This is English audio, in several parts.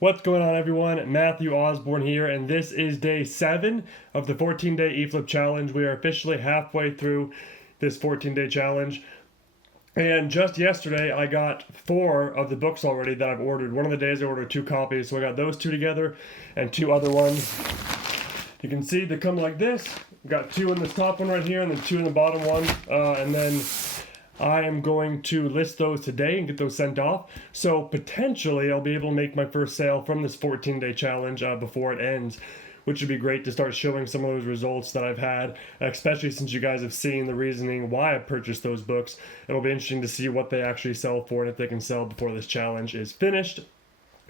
What's going on, everyone? Matthew Osborn here, and this is day 7 of the 14-day eFLIP challenge. We are officially halfway through this 14-day challenge. And just yesterday, I got 4 of the books already that I've ordered. One of the days I ordered 2 copies, so I got those 2 together and 2 other ones. You can see they come like this. Got 2 in this top one right here, and then 2 in the bottom one, and then I am going to list those today and get those sent off. So potentially I'll be able to make my first sale from this 14-day challenge before it ends, which would be great to start showing some of those results that I've had, especially since you guys have seen the reasoning why I purchased those books. It'll be interesting to see what they actually sell for and if they can sell before this challenge is finished.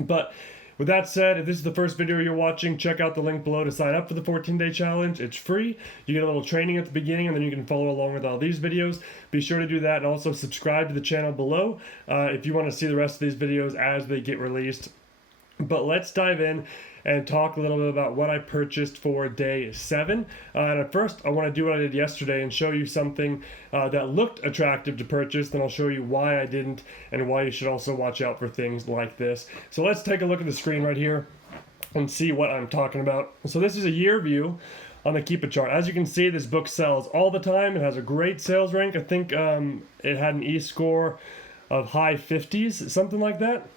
But with that said, if this is the first video you're watching, check out the link below to sign up for the 14-day challenge. It's free. You get a little training at the beginning, and then you can follow along with all these videos. Be sure to do that, and also subscribe to the channel below if you want to see the rest of these videos as they get released. But let's dive in and talk a little bit about what I purchased for day 7. And at first, I want to do what I did yesterday and show you something that looked attractive to purchase. Then I'll show you why I didn't and why you should also watch out for things like this. So let's take a look at the screen right here and see what I'm talking about. So this is a year view on the Keep It chart. As you can see, this book sells all the time. It has a great sales rank. I think it had an E-score of high 50s, something like that.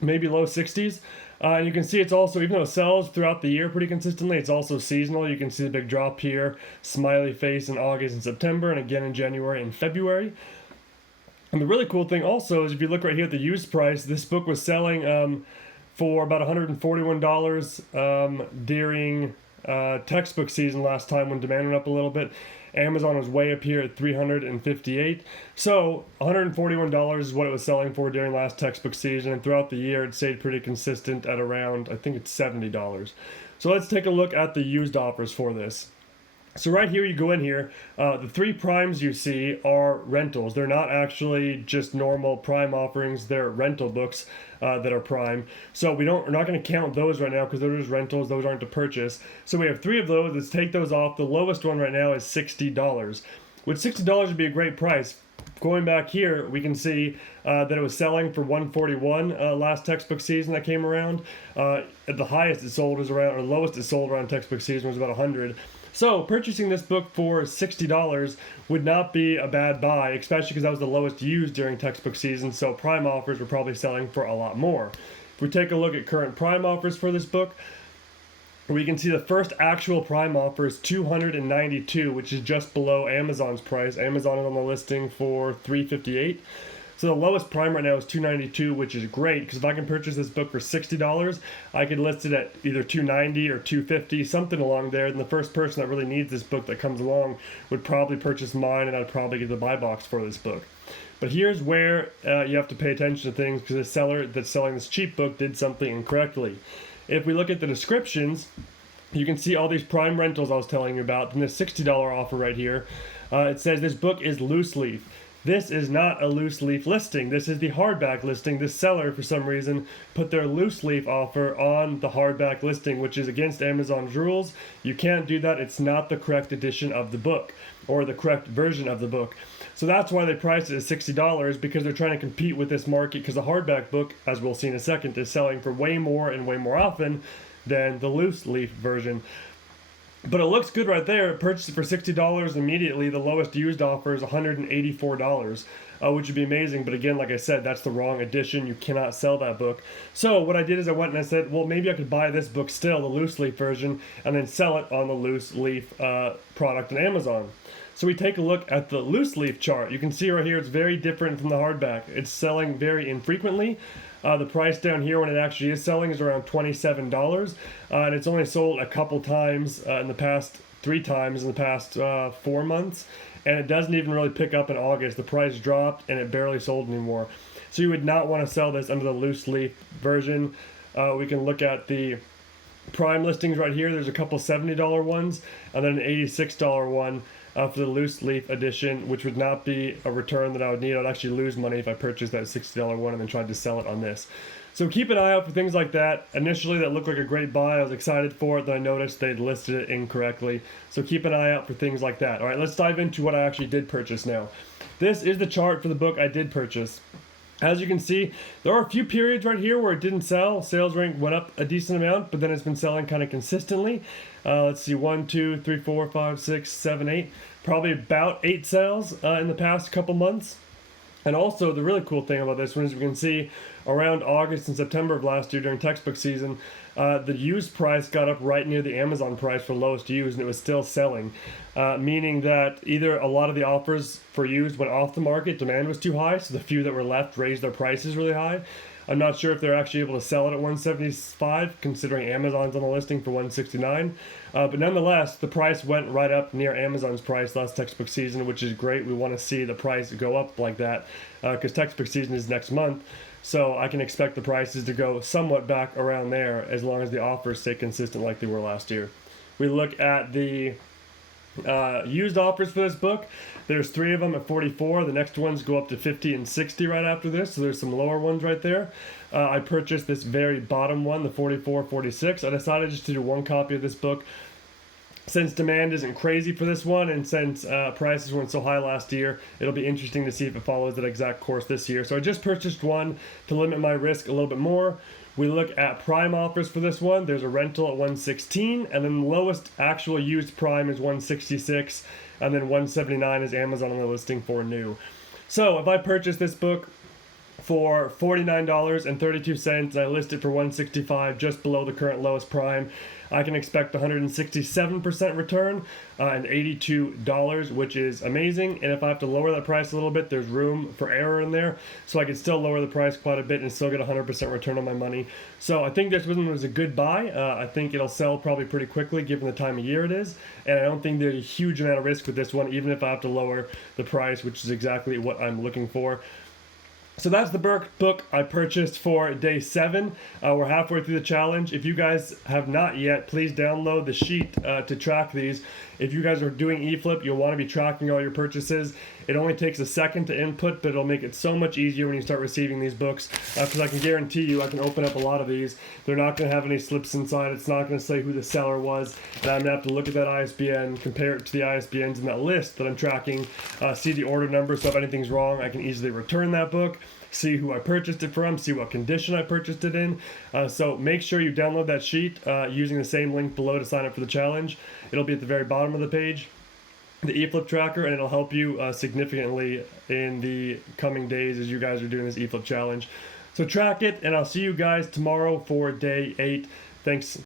Maybe low 60s. And you can see it's also, even though it sells throughout the year pretty consistently, it's also seasonal. You can see the big drop here, smiley face in August and September, and again in January and February. And the really cool thing also is if you look right here at the used price, this book was selling for about $141 during textbook season last time when demand went up a little bit. Amazon was way up here at $358. So $141 is what it was selling for during last textbook season, and throughout the year it stayed pretty consistent at around, I think it's $70. So let's take a look at the used offers for this. So right here, you go in here, the 3 primes you see are rentals. They're not actually just normal prime offerings, they're rental books that are prime. So we're not going to count those right now because they're just rentals, those aren't to purchase. So we have 3 of those. Let's take those off. The lowest one right now is $60, which $60 would be a great price. Going back here, we can see that it was selling for $141 last textbook season that came around. At the highest it sold was around, or lowest it sold around textbook season was about $100. So purchasing this book for $60 would not be a bad buy, especially because that was the lowest used during textbook season, so prime offers were probably selling for a lot more. If we take a look at current prime offers for this book, we can see the first actual prime offer is $292, which is just below Amazon's price. Amazon is on the listing for $358. So the lowest prime right now is $292, which is great, because if I can purchase this book for $60, I could list it at either $290 or $250, something along there. And the first person that really needs this book that comes along would probably purchase mine, and I'd probably get the buy box for this book. But here's where you have to pay attention to things, because the seller that's selling this cheap book did something incorrectly. If we look at the descriptions, you can see all these prime rentals I was telling you about. In the $60 offer right here, it says this book is loose leaf. This is not a loose leaf listing. This is the hardback listing. This seller, for some reason, put their loose leaf offer on the hardback listing, which is against Amazon's rules. You can't do that. It's not the correct edition of the book, or the correct version of the book. So that's why they priced it at $60, because they're trying to compete with this market, because the hardback book, as we'll see in a second, is selling for way more and way more often than the loose leaf version. But it looks good right there. Purchase it for $60 immediately. The lowest used offer is $184, which would be amazing. But again, like I said, that's the wrong edition. You cannot sell that book. So what I did is I went and I said, well, maybe I could buy this book still, the loose leaf version, and then sell it on the loose leaf product on Amazon. So we take a look at the loose leaf chart. You can see right here it's very different from the hardback. It's selling very infrequently. The price down here when it actually is selling is around $27, and it's only sold a couple times in the past 3 times in the past 4 months, and it doesn't even really pick up in August. The price dropped and it barely sold anymore. So you would not want to sell this under the loose leaf version. We can look at the prime listings right here. There's a couple $70 ones and then an $86 one for the loose leaf edition, which would not be a return that I would need. I'd actually lose money if I purchased that $60 one and then tried to sell it on this. So keep an eye out for things like that. Initially, that looked like a great buy. I was excited for it, then I noticed they'd listed it incorrectly. So keep an eye out for things like that. All right, let's dive into what I actually did purchase now. This is the chart for the book I did purchase. As you can see, there are a few periods right here where it didn't sell. Sales rank went up a decent amount, but then it's been selling kind of consistently. Let's see, 1, 2, 3, 4, 5, 6, 7, 8. Probably about 8 sales in the past couple months. And also, the really cool thing about this one is we can see around August and September of last year during textbook season, the used price got up right near the Amazon price for lowest used, and it was still selling, meaning that either a lot of the offers for used went off the market, demand was too high, so the few that were left raised their prices really high. I'm not sure if they're actually able to sell it at 175, considering Amazon's on the listing for 169. But nonetheless, the price went right up near Amazon's price last textbook season, which is great. We want to see the price go up like that because textbook season is next month. So I can expect the prices to go somewhat back around there as long as the offers stay consistent like they were last year. We look at the used offers for this book. There's 3 of them at 44. The next ones go up to 50 and 60 right after this, so there's some lower ones right there. I purchased this very bottom one, the 44, 46. I decided just to do one copy of this book since demand isn't crazy for this one, and since prices weren't so high last year. It'll be interesting to see if it follows that exact course this year. So I just purchased one to limit my risk a little bit more. We look at prime offers for this one. There's a rental at 116, and then the lowest actual used prime is 166, and then 179 is Amazon on the listing for new. So if I purchase this book for $49.32 and I list it for $165, just below the current lowest prime, I can expect 167% return and $82, which is amazing. And if I have to lower that price a little bit, there's room for error in there, so I can still lower the price quite a bit and still get 100% return on my money. So I think this one was a good buy. I think it'll sell probably pretty quickly given the time of year it is, and I don't think there's a huge amount of risk with this one, even if I have to lower the price, which is exactly what I'm looking for. So that's the book I purchased for day 7. We're halfway through the challenge. If you guys have not yet, please download the sheet to track these. If you guys are doing eFLIP, you'll want to be tracking all your purchases. It only takes a second to input, but it'll make it so much easier when you start receiving these books. Because I can guarantee you, I can open up a lot of these. They're not going to have any slips inside. It's not going to say who the seller was. And I'm going to have to look at that ISBN, compare it to the ISBNs in that list that I'm tracking, see the order number, so if anything's wrong, I can easily return that book, see who I purchased it from, see what condition I purchased it in. So make sure you download that sheet using the same link below to sign up for the challenge. It'll be at the very bottom of the page, the eFLIP tracker, and it'll help you significantly in the coming days as you guys are doing this eFLIP challenge. So track it, and I'll see you guys tomorrow for day 8. Thanks.